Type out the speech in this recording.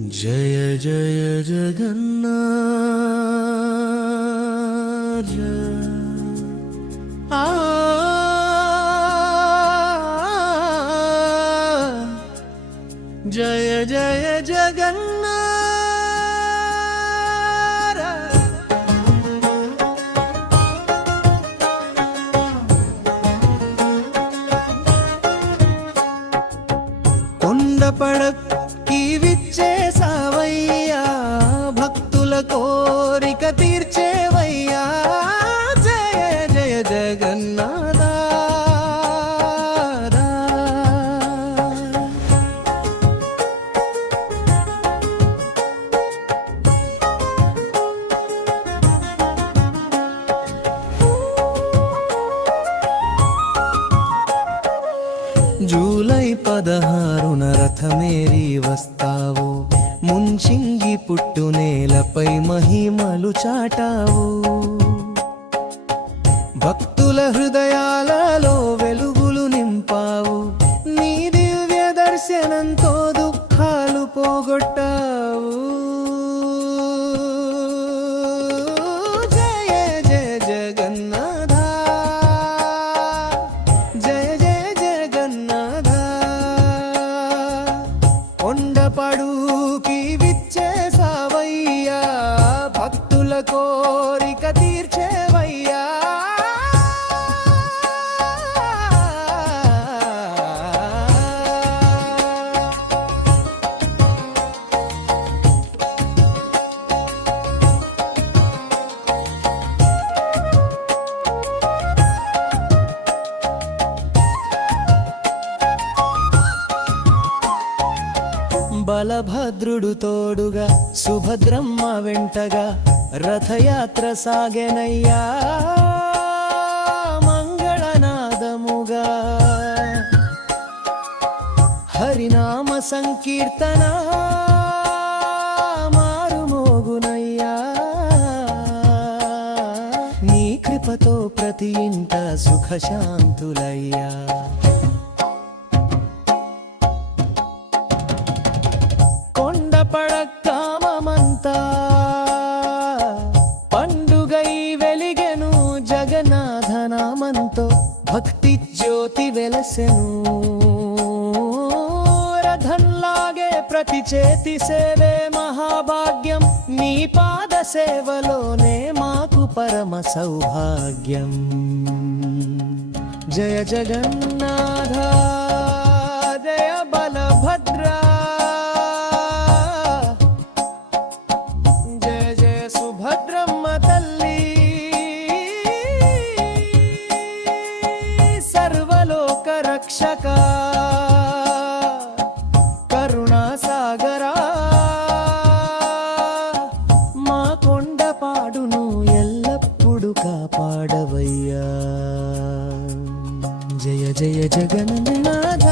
जय जय जगन्नाथ आ जय जय जगन्नाथ కొండపడకి విచ్చేసావయ్యా భక్తుల కోరిక తీర్చేవయ్యా జయ జయ జగన్నాథ జూలై 16న రథమేరి వస్తావు ముంచింగి పుట్టు నేలపై మహిమలు చాటావు భక్తుల హృదయాలలో వెలుగులు నింపావు నీ దివ్య దర్శనంతో దుఃఖాలు పోగొట్టావు జయ జయ జగన్నాథ జయ జయ జగన్నాథ కొండపడుకి విచ్చేసావయ్యా భక్తుల కోరిక తీర్చేవయ్యా బలభద్రుడు తోడుగా సుభద్రమ్మ వెంటగా రథయాత్ర సాగెనయ్యా మంగళనాదముగా హరినామ సంకీర్తన మారుమోగునయ్యా నీ కృపతో ప్రతి ఇంట సుఖశాంతులయ్యా పడకామమంతా పండుగై వెలిగెను జగన్నాథనామంతో భక్తి జ్యోతి వెలసెను రథంలాగే ప్రతి చేతి సేవే మహాభాగ్యం నీ పాద సేవలోనే మాకు పరమ సౌభాగ్యం జయ జగన్నాథ జయ బలభద్ర రక్షక కరుణా సాగరా మా కొండపాడును ఎల్లప్పుడూ కాపాడవయ్యా జయ జయ జగన్నాథ